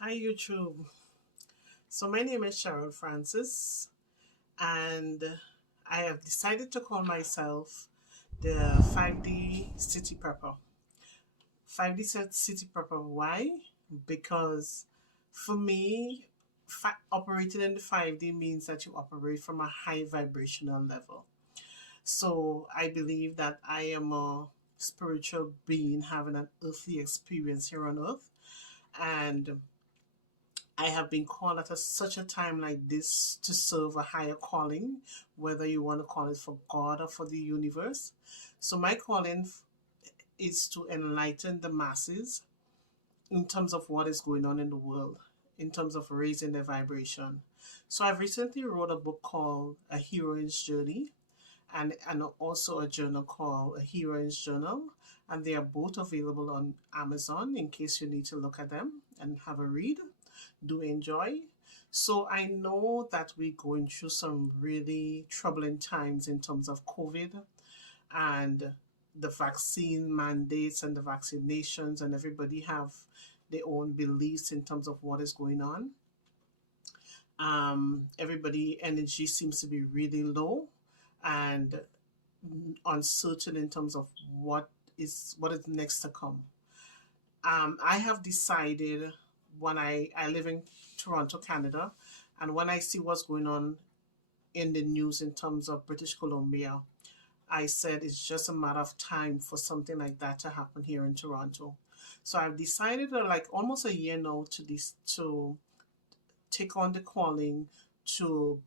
Hi YouTube. So my name is Cheryl Francis and I have decided to call myself the 5D City Prepper. 5D City Prepper, why? Because for me, operating in the 5D means that you operate from a high vibrational level. So I believe that I am a spiritual being having an earthly experience here on earth, and I have been called at such a time like this to serve a higher calling, whether you want to call it for God or for the universe. So, my calling is to enlighten the masses in terms of what is going on in the world, in terms of raising their vibration. So, I've recently wrote a book called A Heroine's Journey, and also a journal called A Heroine's Journal. And they are both available on Amazon in case you need to look at them and have a read. Do enjoy. So I know that we're going through some really troubling times in terms of COVID and the vaccine mandates and the vaccinations, and everybody have their own beliefs in terms of what is going on. Everybody energy seems to be really low and uncertain in terms of what is next to come. I have decided when I live in Toronto, Canada, and when I see what's going on in the news in terms of British Columbia, I said it's just a matter of time for something like that to happen here in Toronto. So I've decided, like almost a year now, to take on the calling to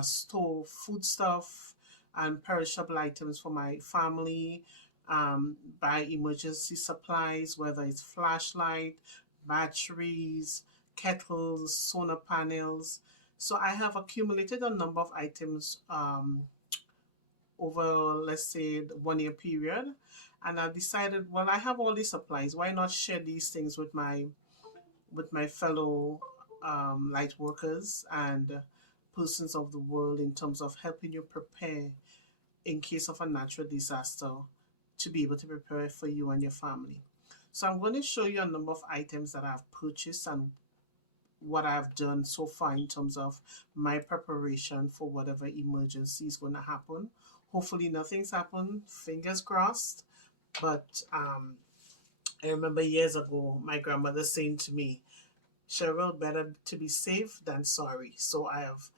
store food stuff and perishable items for my family, buy emergency supplies, whether it's flashlight, batteries, kettles, solar panels. So I have accumulated a number of items over, let's say, the 1 year period. And I decided, well, I have all these supplies. Why not share these things with my fellow light workers and persons of the world in terms of helping you prepare in case of a natural disaster to be able to prepare for you and your family. So I'm going to show you a number of items that I've purchased and what I've done so far in terms of my preparation for whatever emergency is going to happen. Hopefully nothing's happened, fingers crossed. But I remember years ago my grandmother saying to me, Cheryl, better to be safe than sorry. So I have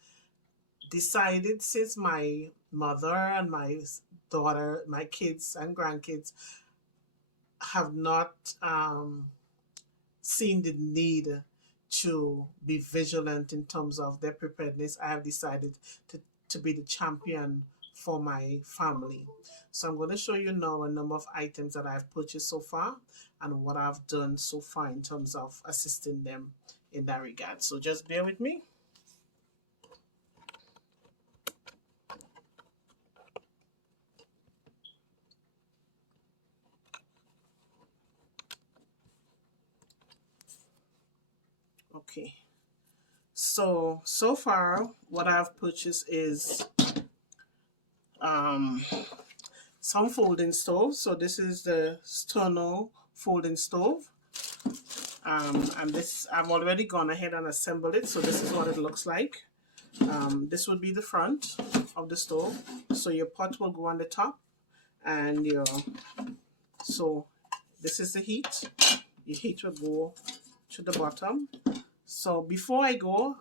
decided, since my mother and my daughter, my kids and grandkids have not seen the need to be vigilant in terms of their preparedness, I have decided to be the champion for my family. So I'm going to show you now a number of items that I've purchased so far and what I've done so far in terms of assisting them in that regard. So just bear with me. Okay. So far, what I've purchased is um, some folding stoves. So this is the Sterno folding stove. And this, I've already gone ahead and assembled it. So this is what it looks like. This would be the front of the stove. So your pot will go on the top, and so this is the heat. Your heat will go to the bottom. So before I go,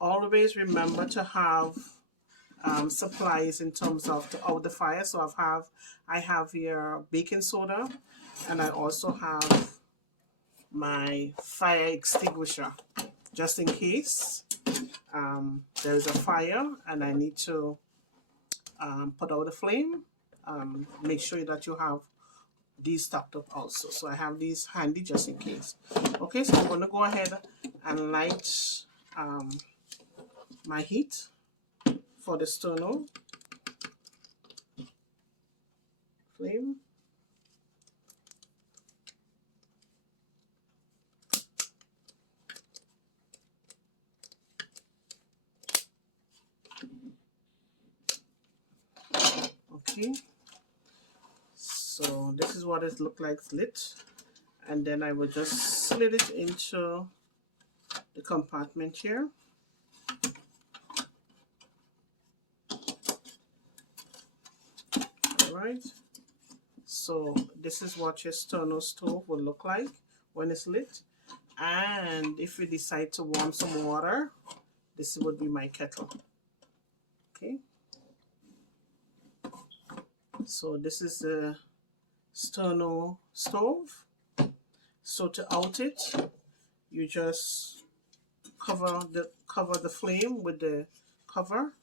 always remember to have supplies in terms of to out the fire. So I have here baking soda, and I also have my fire extinguisher just in case there's a fire and I need to put out the flame. Make sure that you have these stocked up also. So I have these handy just in case. Okay, so I'm going to go ahead and light my heat for the sternal flame. Okay, so this is what it looks like lit, and then I will just slid it into the compartment here. All right. So this is what your sterno stove will look like when it's lit. And if you decide to warm some water, this would be my kettle. Okay. So this is the sterno stove. So to out it, you just cover the flame with the cover,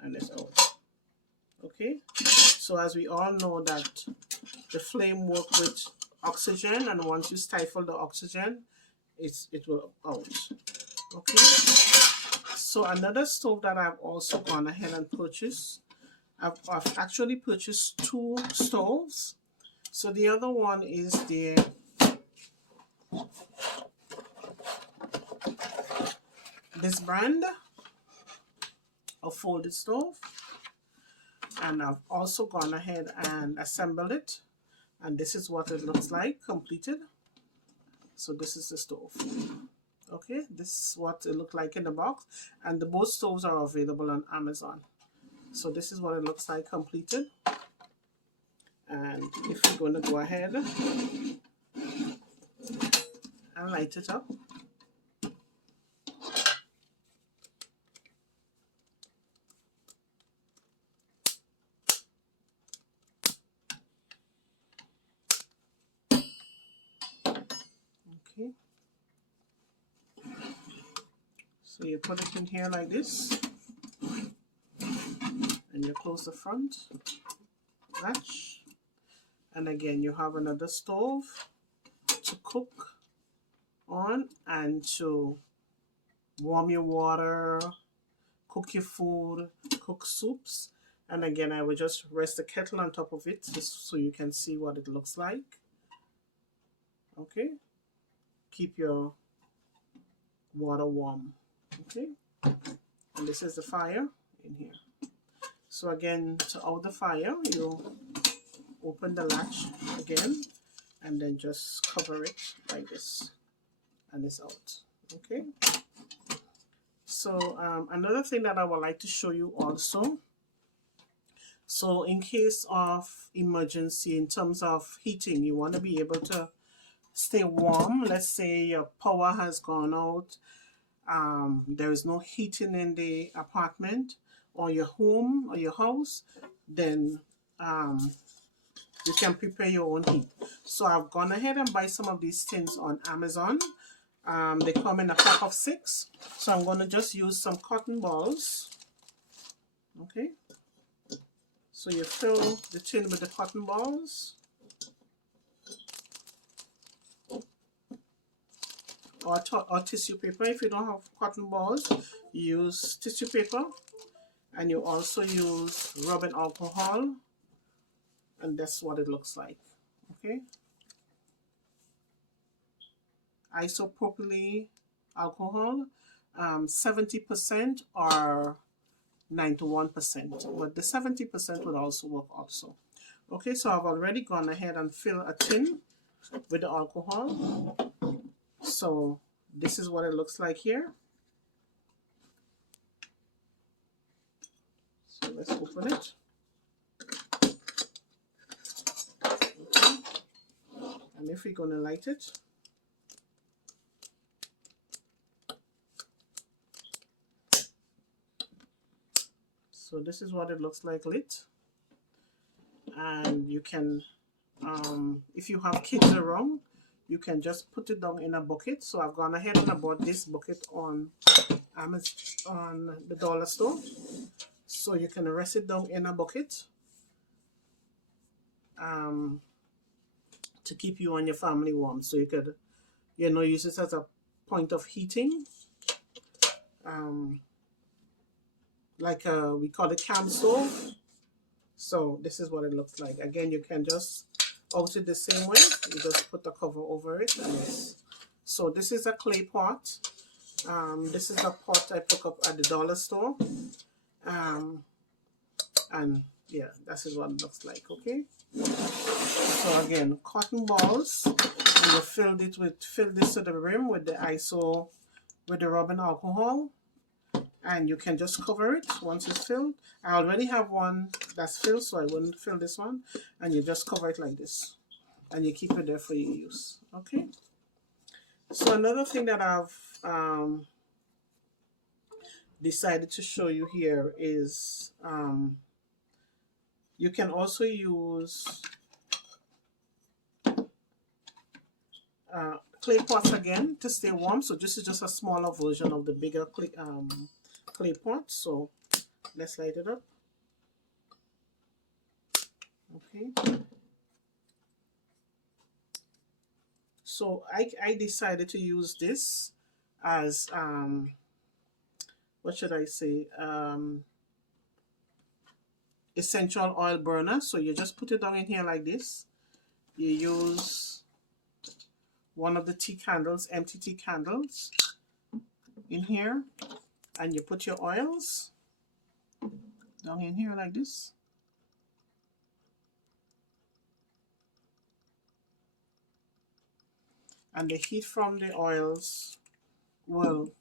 and it's out. Okay. So as we all know that the flame works with oxygen, and once you stifle the oxygen, it will out. Okay. So another stove that I've also gone ahead and purchased, I've actually purchased 2 stoves. So the other one is this brand of folded stove, and I've also gone ahead and assembled it, and this is what it looks like completed. So this is the stove. Okay, this is what it looked like in the box, and both stoves are available on Amazon. So this is what it looks like completed. And if you're going to go ahead and light it up, okay. So you put it in here like this, and you close the front latch, and again you have another stove to cook on and to warm your water, cook your food, cook soups. And again, I will just rest the kettle on top of it just so you can see what it looks like. Okay, keep your water warm. Okay, and this is the fire in here. So again, to out the fire, you open the latch again, and then just cover it like this, and it's out. Okay. So another thing that I would like to show you also, so in case of emergency in terms of heating, you want to be able to stay warm. Let's say your power has gone out, there is no heating in the apartment or your home or your house, then you can prepare your own heat. So I've gone ahead and buy some of these things on Amazon. They come in a pack of 6. So I'm going to just use some cotton balls. Okay. So you fill the tin with the cotton balls. Or tissue paper. If you don't have cotton balls, you use tissue paper. And you also use rubbing alcohol. And that's what it looks like. Okay. Isopropyl alcohol, 70% or 91%, but the 70% would also work also. Okay, so I've already gone ahead and filled a tin with the alcohol. So this is what it looks like here. So let's open it. Okay. And if we're going to light it, so this is what it looks like lit. And you can, if you have kids around, you can just put it down in a bucket. So I've gone ahead and I bought this bucket on Amazon, on the dollar store. So you can rest it down in a bucket to keep you and your family warm. So you could, use it as a point of heating. Like we call it camp stove. So this is what it looks like. Again, you can just out it the same way. You just put the cover over it. So this is a clay pot. This is a pot I pick up at the dollar store. And yeah, this is what it looks like. Okay. So again, cotton balls, and you fill this to the rim with the iso, with the rubbing alcohol, and you can just cover it once it's filled. I already have one that's filled, so I wouldn't fill this one, and you just cover it like this, and you keep it there for your use. Okay. So another thing that I've decided to show you here is you can also use clay pots again to stay warm. So this is just a smaller version of the bigger clay pot. So let's light it up. Okay. So I decided to use this as what should I say, essential oil burner. So you just put it down in here like this. You use one of the tea candles, empty tea candles, in here, and you put your oils down in here like this. And the heat from the oils will